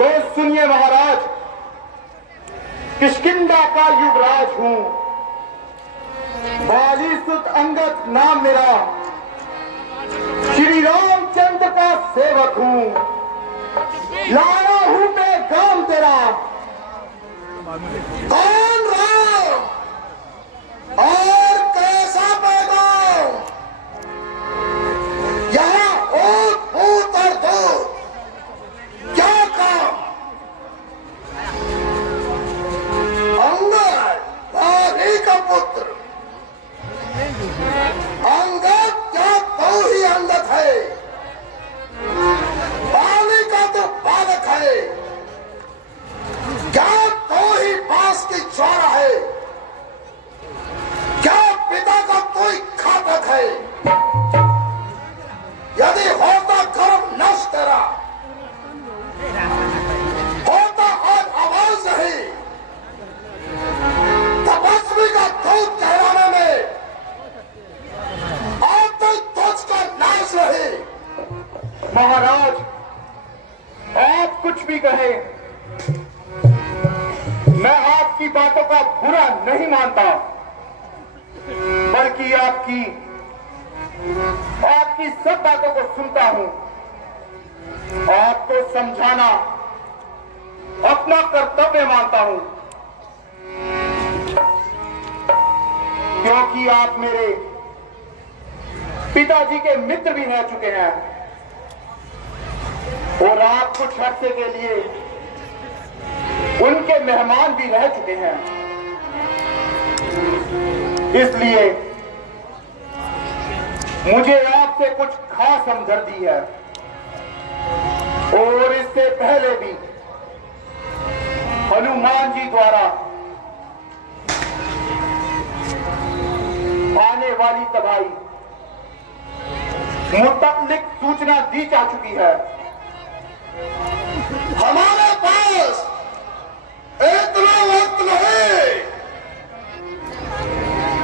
तो सुनिए महाराज, किष्किंधा का युवराज हूं, बाली सुत अंगद नाम मेरा, श्री रामचंद्र का सेवक हूं, लाया हूं पैगाम तेरा। कौन राम और कैसा पैगाम? यहाँ ऊट ऊट और दूत क्या काम? अंगद बाली का पुत्र, अंगद क्या तो ही अंगद है, बाली का तो बालक है, क्या तो ही बांस की चौरा है, क्या पिता का कोई घातक है? यदि होता गर्भ नष्ट तेरा, होता और आवाज नहीं, तपस्वी का दूध कहलाने में आप तो तुझ का नाश नहीं। महाराज, आप कुछ भी कहें, मैं आपकी बातों का बुरा नहीं मानता, बल्कि आपकी सब बातों को सुनता हूं। आपको समझाना अपना कर्तव्य मानता हूं, क्योंकि आप मेरे पिताजी के मित्र भी रह चुके हैं और आप कुछ अरसे के लिए उनके मेहमान भी रह चुके हैं। इसलिए मुझे आपसे कुछ खास हमदर्दी है, और इससे पहले भी हनुमान जी द्वारा आने वाली तबाही मुतल्लिक सूचना दी जा चुकी है। हमारे पास इतना वक्त नहीं,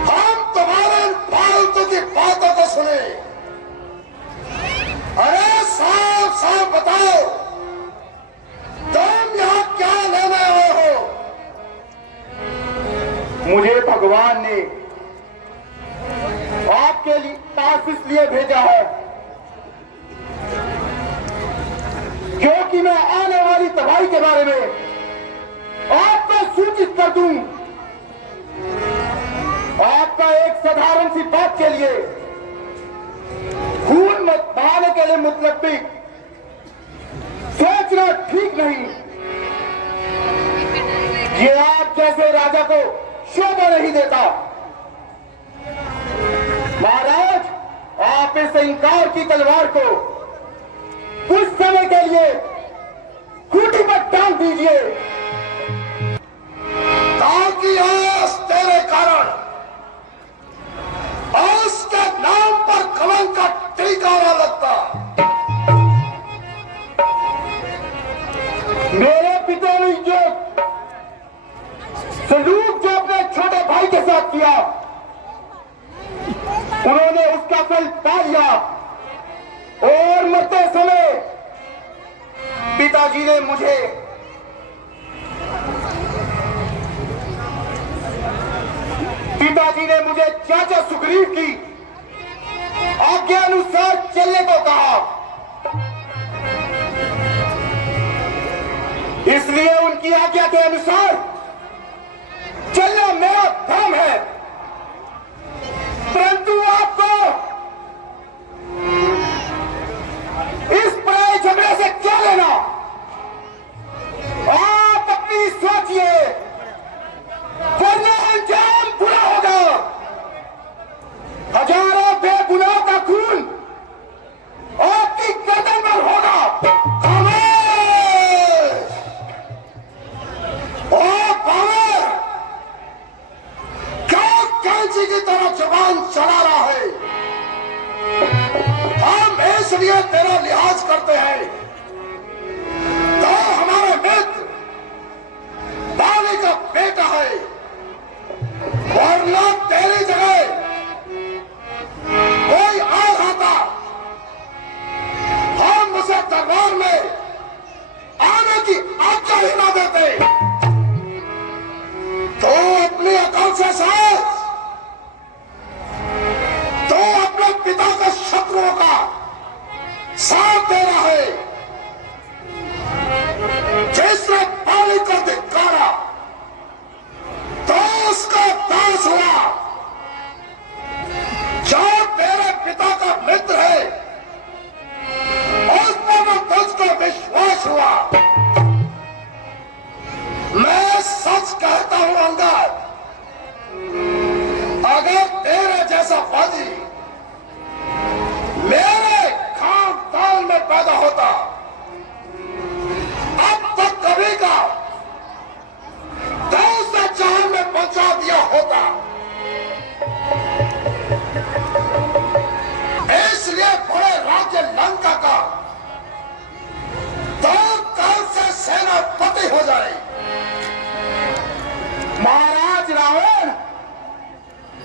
हम तुम्हारे फालतू की बातों को सुने। अरे साफ साफ बताओ, तुम यहाँ क्या लेने आए हो? मुझे भगवान ने आपके लिए पास इसलिए भेजा है क्योंकि मैं आने वाली तबाही के बारे में आपको सूचित कर दूं। आपका एक साधारण सी बात के लिए खून मत बहाने के लिए मुतलबिक सोचना ठीक नहीं। ये आप जैसे राजा को शोभा नहीं देता। महाराज, आप इस इंकार की तलवार को कुछ समय के लिए खूंटी पर टांग दीजिए, ताकि आज तेरे कारण उसके नाम पर कलंक का टीका न लगता। मेरे पिता ने जो सलूक जो अपने छोटे भाई के साथ किया, उन्होंने उसका फल पा लिया, और मरते समय पिताजी ने मुझे चाचा सुग्रीव की आज्ञा अनुसार चलने को कहा। इसलिए उनकी आज्ञा के अनुसार चलना मेरा धर्म है। परंतु आपको इस पराये झगड़े से क्या लेना? आप अपनी सोचिए, वरना अंजाम बुरा होगा। हजारों बेगुनाह का खून आपकी गर्दन पर होगा। कैंची की तरह जुबान चला रहा है। हम इसलिए तेरा लिहाज करते हैं ही ना देते तो अपनी अकल से सोच, तो अपने पिता के शत्रुओं का साथ दे रहा है, जिसने पानी को धिक्कारा तो उसका दास हुआ। जो तेरे पिता का मित्र है उस पर तुझको विश्वास हुआ। मैं सच कहता हूं अंगद, अगर तेरे जैसा फौजी मेरे खानदान में पैदा होता अब तक कभी का तो उसे जहां में पहुंचा दिया होता। इसलिए बड़े राज्य लंका का तो कल से सेनापति हो जाए। महाराज रावण,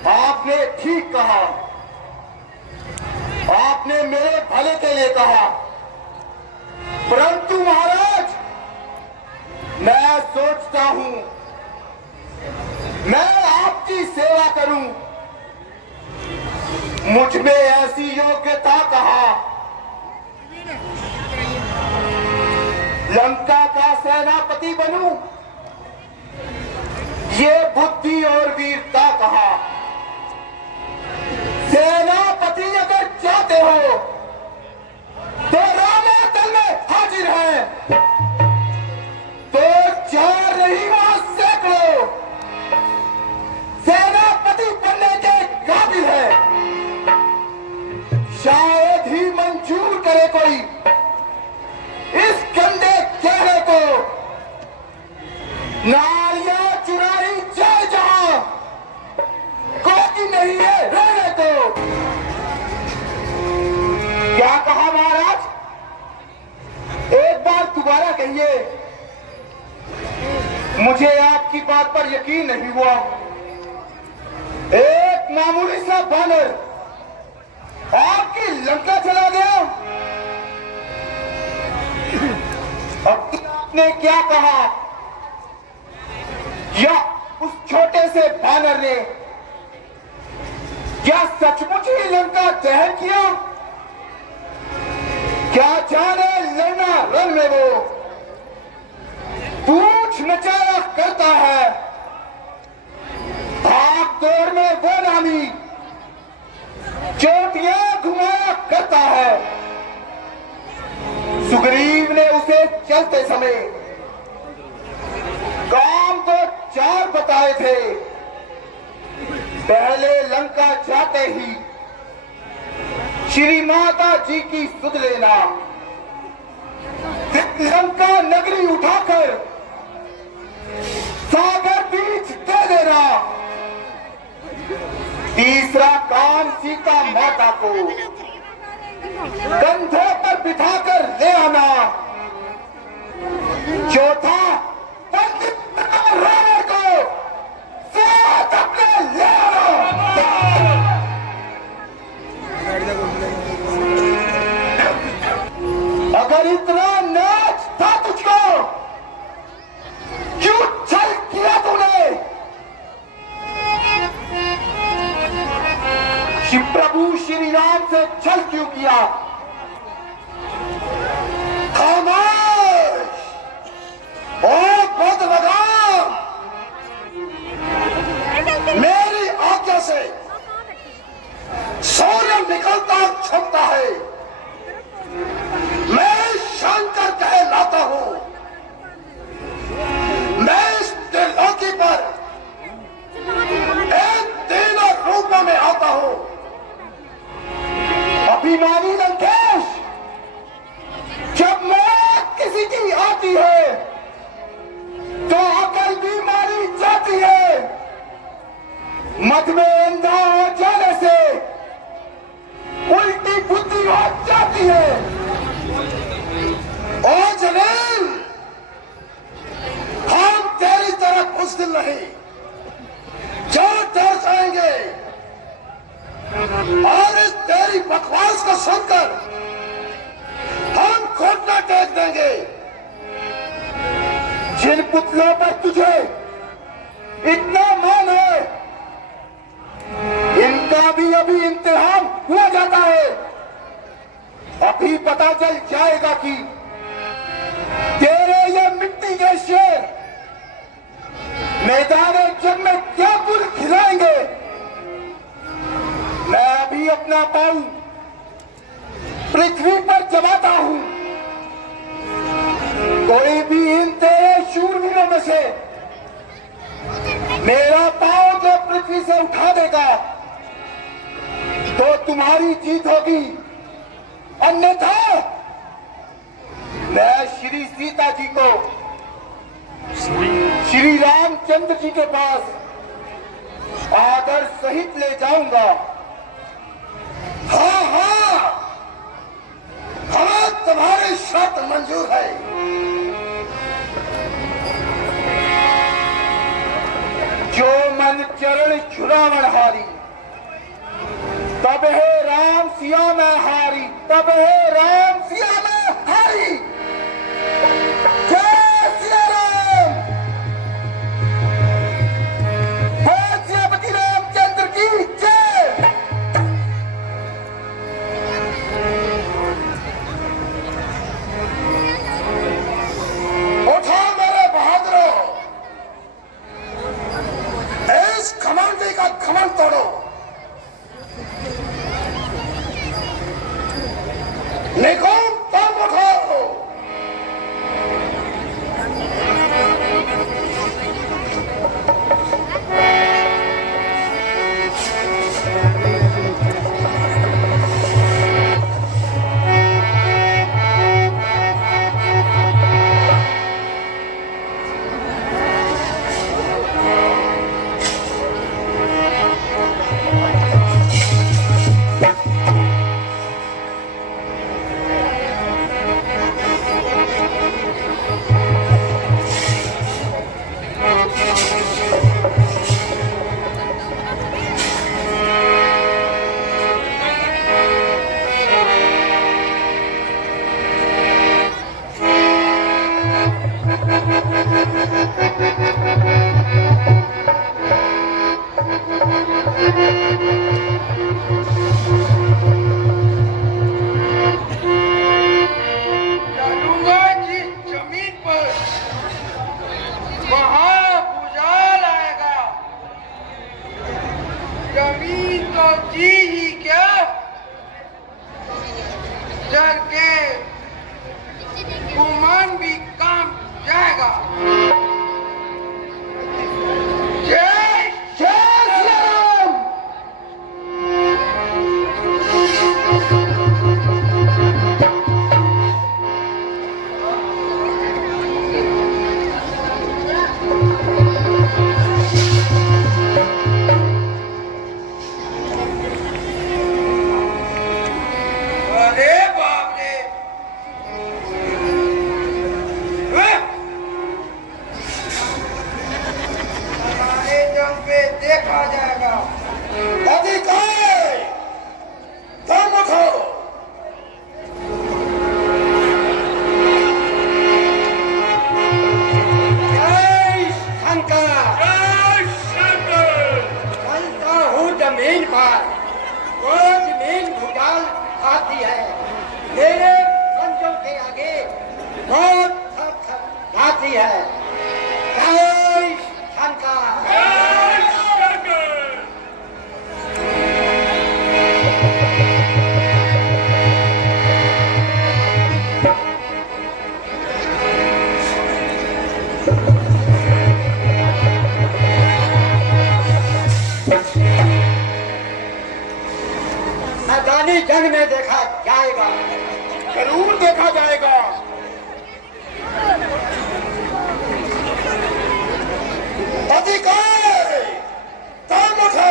आपने ठीक कहा, आपने मेरे भले के लिए कहा, परंतु महाराज मैं सोचता हूं मैं आपकी सेवा करूं, मुझ में ऐसी योग्यता कहा, लंका का सेनापति बनूं, ये बुद्धि और वीरता कहा। सेनापति अगर चाहते हो तो रामातल में हाजिर है, तो 4 नहीं वहां सैकड़ों सेनापति बनने के काबिल है। शायद ही मंजूर करे कोई इस गंदे चेहरे को। नारियां चुराई जाए जहां, कोई नहीं है रहने को। क्या कहा महाराज? एक बार दोबारा कहिए, मुझे आपकी बात पर यकीन नहीं हुआ। एक मामूली सा बानर आपकी लंका चला गया। अब आपने क्या कहा? या उस छोटे से बानर ने क्या सचमुच ही लंका दहन किया? क्या जाने लड़ना रण में वो पूछ नचाया करता है, भाग दौड़ में वो नामी चोटियां घुमाया करता है। सुग्रीव ने उसे चलते समय काम तो 4 बताए थे। पहले लंका जाते ही श्री माता जी की सुध लेना, लंका नगरी उठाकर सागर बीच दे देना, तीसरा काम सीता माता को कंधे पर बिठाकर ले आना, चौथा पंडित रावण को साथ अपने ले आना। अगर इतना नाच था तुझको, क्यों छल किया तूने? शिव प्रभु श्री राम से छल क्यों किया? खामोश, बहुत बहुत लगाम। मेरी आज्ञा से सूर्य निकलता छुपता है। मैं शंकर कहलाता हूं। मैं इस त्रिलोकी पर एक तीनों रूपों में आता हूं। अभिमानी लंकेश, जब मौत किसी की आती है तो अकल भी मारी जाती है। मत में अंधा हो जाने से उल्टी बुद्धि हो जाती है। ओ जलील, हम तेरी तरह बुज़दिल नहीं जो डर जाएंगे और इस तेरी बकवास को सुनकर हम घुटना टेक देंगे। जिन पुतलों पर तुझे इतना मान है, इनका भी अभी इम्तिहान हुआ जाता है। अभी पता चल जाएगा कि तेरे ये मिट्टी के शेर मैदान जंग में क्या गुल खिलाएंगे। मैं अभी अपना पांव पृथ्वी पर जमाता हूं, कोई भी इन तेरे शूरवीरों में से मेरा पांव जो पृथ्वी से उठा देगा तो तुम्हारी जीत होगी, अन्यथा मैं श्री सीता जी को श्री रामचंद्र जी के पास आदर सहित ले जाऊंगा। हाँ हाँ, हमें तुम्हारी शर्त मंजूर है। जो मन चरण छुरावन हारी, तब है राम सिया में हारी, तब है राम सिया में हारी। जय सिया राम, बोल सियापति रामचंद्र की जय। उठो मेरे बहादुरों, इस घमंडी का घमंड तोड़ो। निगम तुम उठो। मैदानी जंग में देखा जाएगा, जरूर देखा जाएगा। अधिकारी तुम उठो।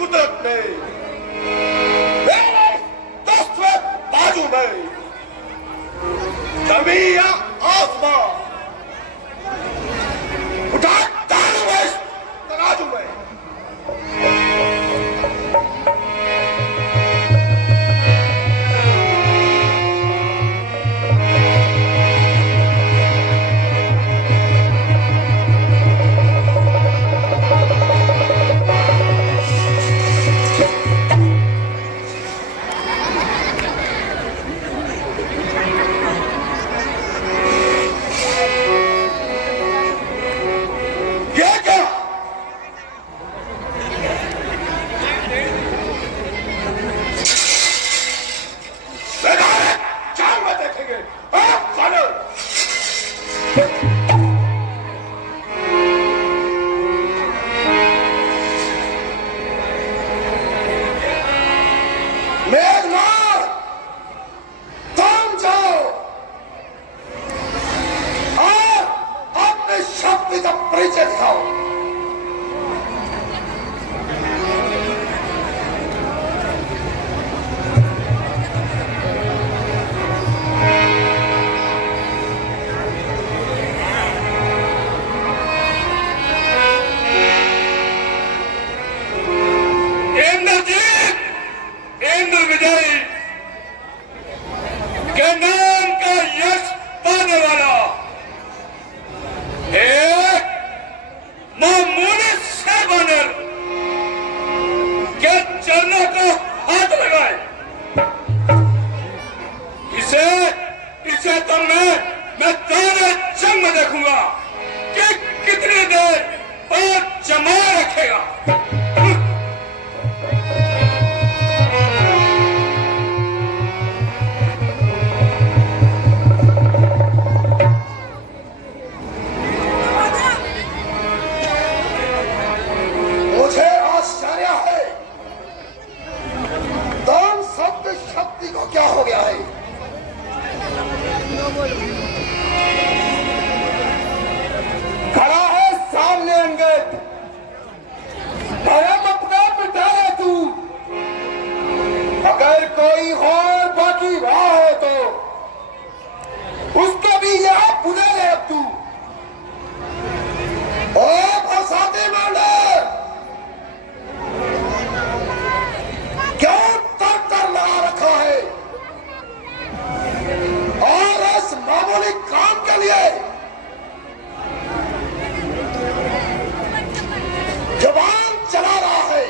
कुदरत में, मेरे दसवें बाजू में, जमीन या आसमान, उठा डालू मैं इस तराजू में। परिचय दिखाओ। इंद्र विजय के नाम का यश पाने वाला एक मामूली से बनर के चरणों को हाथ लगाए। इसे तो मैं तेरे जन्म देखूंगा कि कितनी देर और जमा रखेगा। क्या हो गया है? खड़ा है सामने अंगद, धर्म अपना मिटा है तू। अगर कोई और बाकी रहा हो तो उसको भी यहाँ बुला ले अब तू। ओ फसाते मांडे, क्यों तर लगा रखा है? और इस मामूली काम के लिए जवान चला रहा है।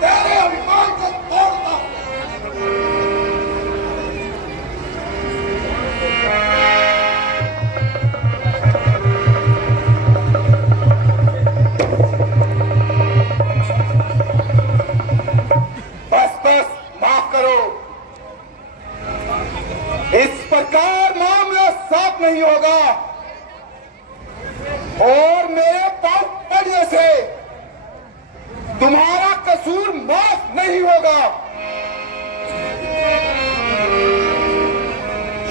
तेरे अभिमान को तोड़ता हूं। इस प्रकार मामला साफ नहीं होगा और मेरे पास पड़ने से तुम्हारा कसूर माफ नहीं होगा।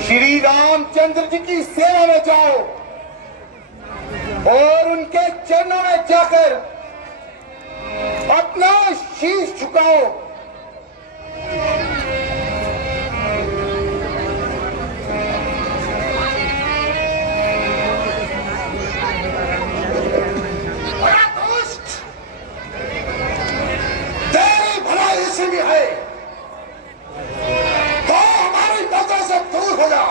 श्री रामचंद्र जी की सेवा में जाओ और उनके चरणों में जाकर अपना शीश झुकाओ। भी है तो हमारी नजर से दूर हो जा।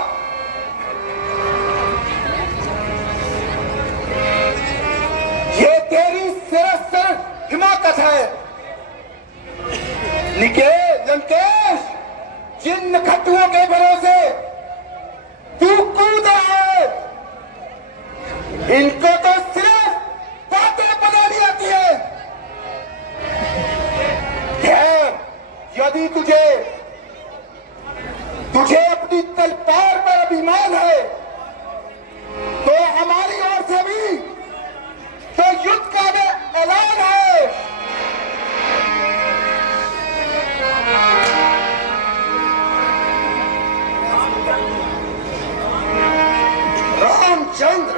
ये तेरी सरासर हिमाकत है। लंकेश, जिन खट्टुओं के भरोसे तू कूदा है, इनको तो सिर्फ बातें बनानी आती है। यदि तुझे अपनी तलवार पर अभिमान है तो हमारी ओर से भी तो युद्ध का ऐलान है। रामचंद्र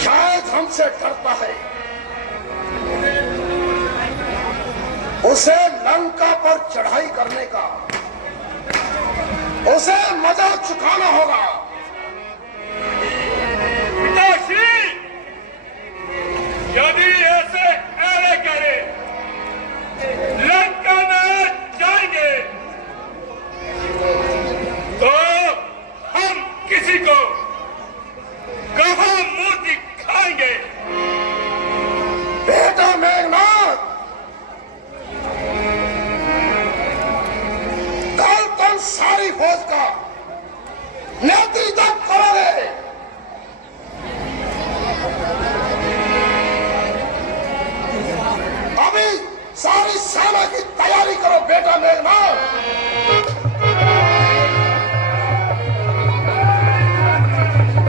शायद हमसे डरता है। उसे लंका पर चढ़ाई करने का उसे मजा चुकाना होगा। पिताश्री, यदि